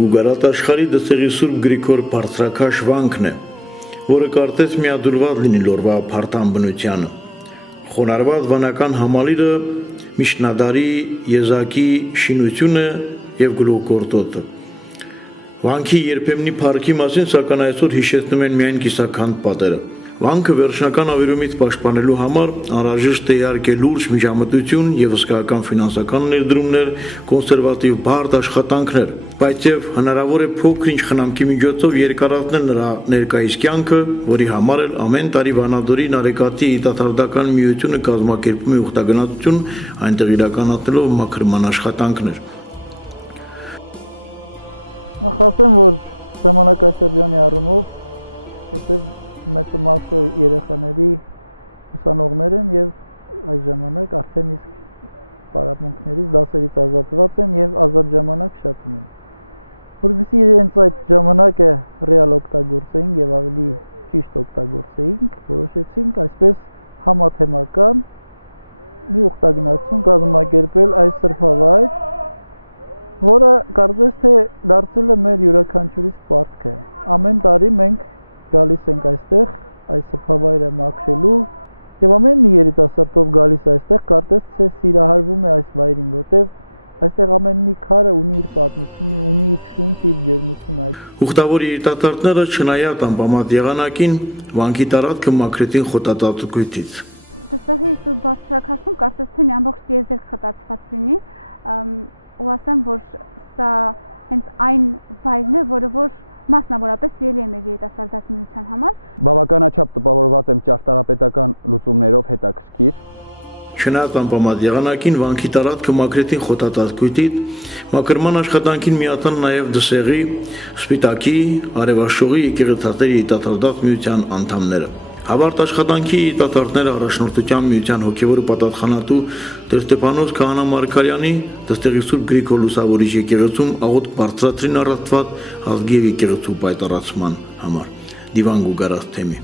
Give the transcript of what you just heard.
Գուգարատ աշխարհի դստեղի Սուրբ Գրիգոր բարձրակաշ վանքն է, որը կարծես միադուրված լինի լորվա փարթան բնությանը։ Խոնարհված վանական համալիրը միջնադարի եզակի շինությունը եւ գլուխգործոցը։ Վանքի երբեմնի փառքի մասին սակայն այսօր հիշեցնում են միայն կիսաքանդ պատերը։ Վանքը վերջնական ավերումից պաշտպանելու համար անհրաժեշտ է իհարկե լուրջ միջամտություն եւ հսկայական ֆինանսական ներդրումներ, կոնսերվատիվ բարդ աշխատանքներ, բայց եւ հնարավոր է փոքր-ինչ խնամքի միջոցով երկարացնել նրա ներկայիս կյանքը, որի համար էլ ամեն տարի Վանադորի Նարեկատի Տաթարդական միությունը կազմակերպում է ուխտագնացություն, այնտեղ իրականացնելով մաքրման աշխատանքներ։ Նախ ասեմ, որ ժամանակաշրջանի առումով, որտեղ մեծ մասը երեխաների ուսանողներ են եւ այս ժամանակ արդեն իսկ պարապմունքներից դասերից ազատված են եւ ազատ ժամանակ շատ ունեն։ Որովհետեւ իրենց այդ ժամանակը ռեալ օգտագործեին եւ ավելի ճիշտ օգտագործեին, որոշեցինք այսպես համաթեմական մի ուխտագնացություն կազմակերպել այս սրբավայր, որը կարծես թե դարձել է մեր յուրաքանչյուրիս պարտքը։ Ամեն տարի մենք գալիս ենք այստեղ այս սրբավայրը մաքրելու եւ ամեն մի երիտասարդով գալիս այստեղ կարծես թե սիրահարվում է այս վայրին, որտեղ այստեղ ամեն մի քարը ունի իր պատմությունը, ունի իր շունչը, իր ջերմությունը։ Ուխտավոր երիտասարդները չնայած անպամատ եղանակին վանքի տարածքը մաքրեցին խոտածածկույթից։ Դստեղի Սուրբ Բարձրակաշում կարծես թե մի ամբողջ տիեզերք խտացված լինի, ու ասեմ, որ սա հենց այն վայրն է, որ մասնավորապես սիրելի է մեր երիտասարդաց միության համար։ Բավականաչափ տպավորված եմ ճարտարապետական լուծումներով հետաքրքիր։ Չնայած անպամատ եղանակին վանքի տարածքը մաքրեցին խոտածածկույթից, մաքրման աշխատանքին միացան նաև Դսեղի, Սպիտակի, Արևաշողի եկեղեցիների երիտասարդաց միության անդամները։ Հավարտ աշխատանքի երիտասարդները առաջնորդության միության հոգևոր պատասխանատու Տեր Ստեփանոս Քահանա Մարգարյանի դստեղի Սուրբ Գրիգոր Լուսավորիչ եկեղեցում աղոթք բարձրացրին առաստված ազգի եւ եկեղեցու պայծառացման համար։ Դիվան Գուգարած թեմի։